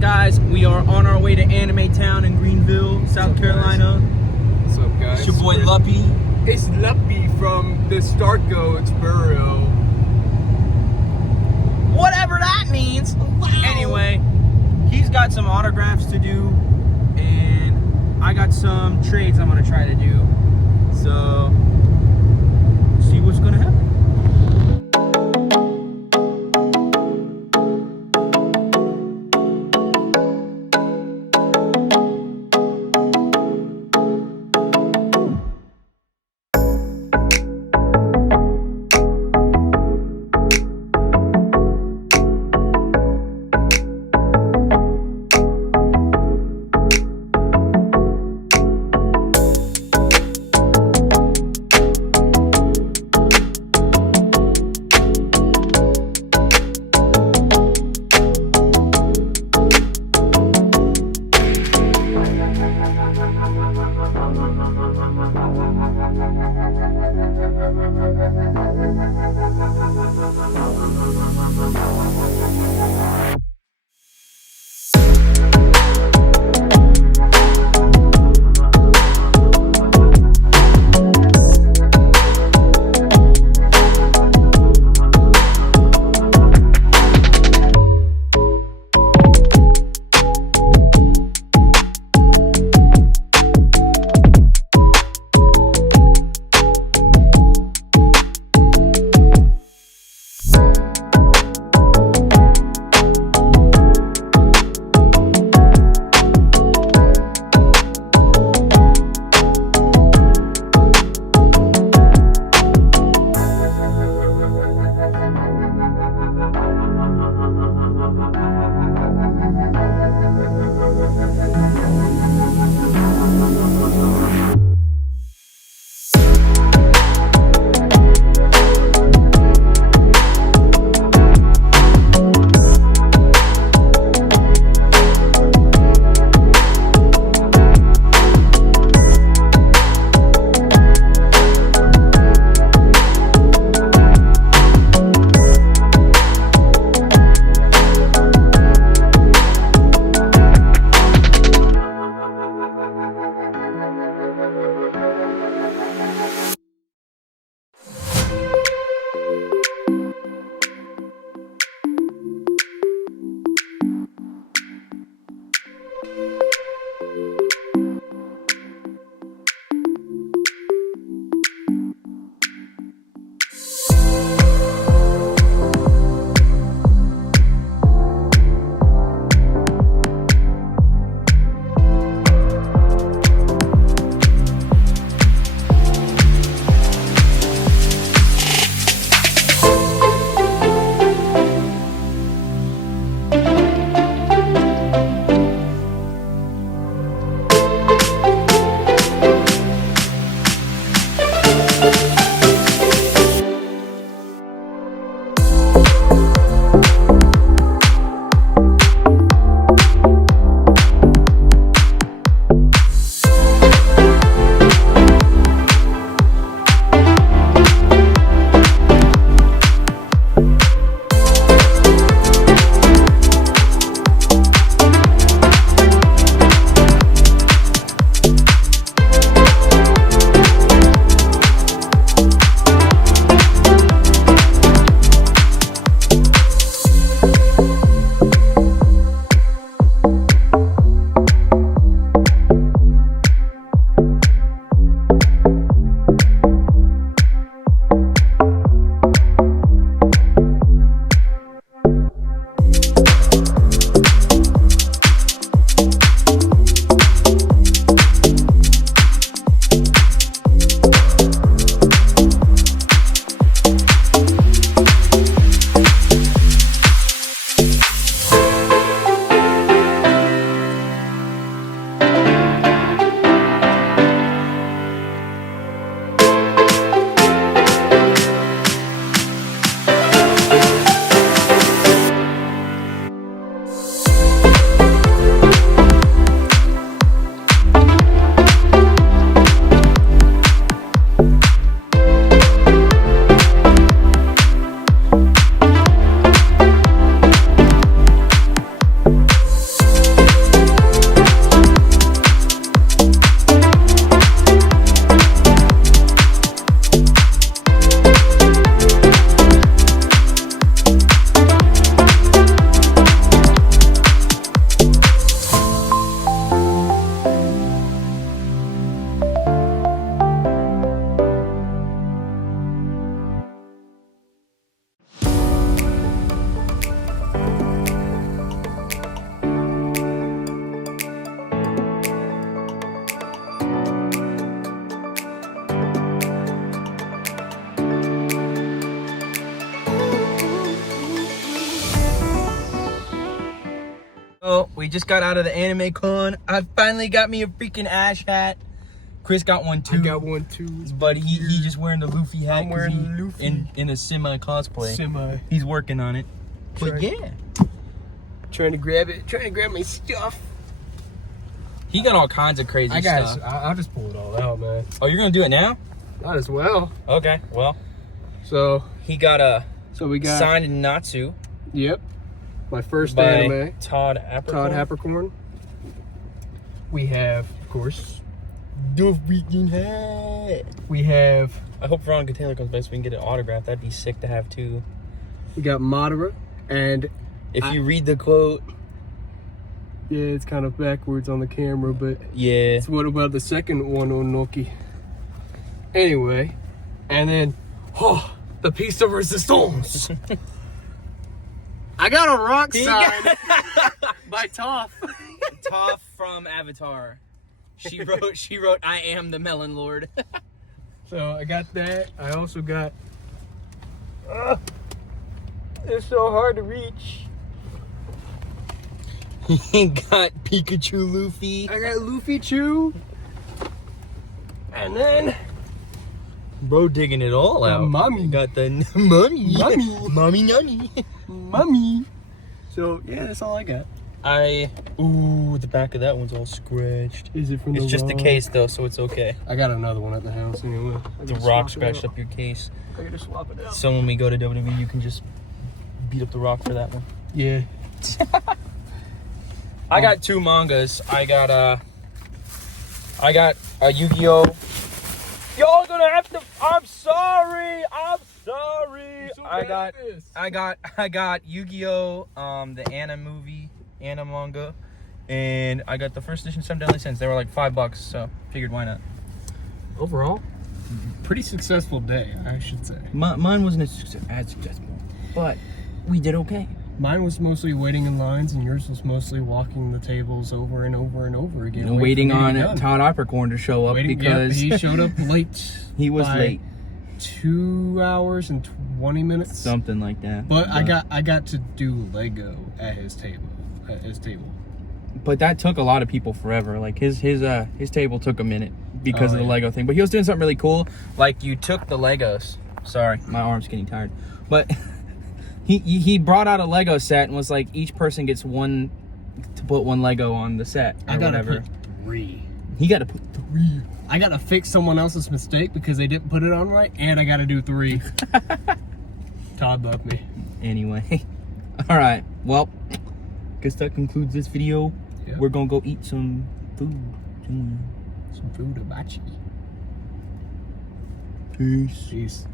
Guys, we are on our way to Anime Town in Greenville, South Carolina. What's up, guys? It's your boy Luppy. It's Luppy from the Start Goats Borough. Whatever that means. Wow. Anyway, he's got some autographs to do, and I got some trades I'm gonna try to do. So, see what's gonna happen. We just got out of the Anime Con. I finally got me a freaking Ash hat. Chris got one too. I got one too. But he just wearing the Luffy hat. I'm wearing Luffy. In a semi cosplay. Semi. He's working on it. But yeah. Trying to grab it. Trying to grab my stuff. He got all kinds of crazy stuff. I'll just pull it all out, man. Oh, you're gonna do it now? Not as well. Okay, well. So he got a we got signed in Natsu. Yep. My first by anime. Todd Appercorn. We have, of course, the freaking hat. We have. I hope Veronica Taylor comes by so we can get an autograph. That'd be sick to have too. We got Madara, and if you read the quote. Yeah, it's kind of backwards on the camera, but yeah. So what about the second one, Onoki? Anyway, and then, the piece of resistance. I got a rock sign by Toph. Toph from Avatar. She wrote, "I am the Melon Lord." So I got that. I also got. It's so hard to reach. He got Pikachu Luffy. I got Luffy Chew. And then bro digging it all out. Mommy. Got the mommy. Mommy nunny. Mommy. So yeah, that's all I got. The back of that one's all scratched. Is it from the It's just rock? the case though, so it's okay. I got another one at the house anyway. The rock scratched up your case. I gotta swap it out. So when we go to WWE, you can just beat up the rock for that one. Yeah. I got two mangas. I got a Yu-Gi-Oh! Y'all gonna have to. I'm sorry. So I got Yu-Gi-Oh! The Anna manga, and I got the first edition 7 Deadly Sins. They were like $5, so figured why not. Overall, pretty successful day, I should say. Mine wasn't as successful, but we did okay. Mine was mostly waiting in lines, and yours was mostly walking the tables over and over and over again. And waiting on Todd Appercorn to show up because he showed up late. He was late. 2 hours and 20 minutes, something like that. But I got to do Lego at his table. But that took a lot of people forever. Like his table took a minute because of the Lego thing. But he was doing something really cool. Like you took the Legos. Sorry, my arm's getting tired. But he brought out a Lego set and was like, each person gets one to put one Lego on the set or I gotta whatever. put 3. He got to put 3. I gotta fix someone else's mistake because they didn't put it on right, and I gotta do 3. Todd loved me. Anyway, all right. Well, guess that concludes this video. Yep. We're gonna go eat some food. Some food, hibachi. Peace. Peace.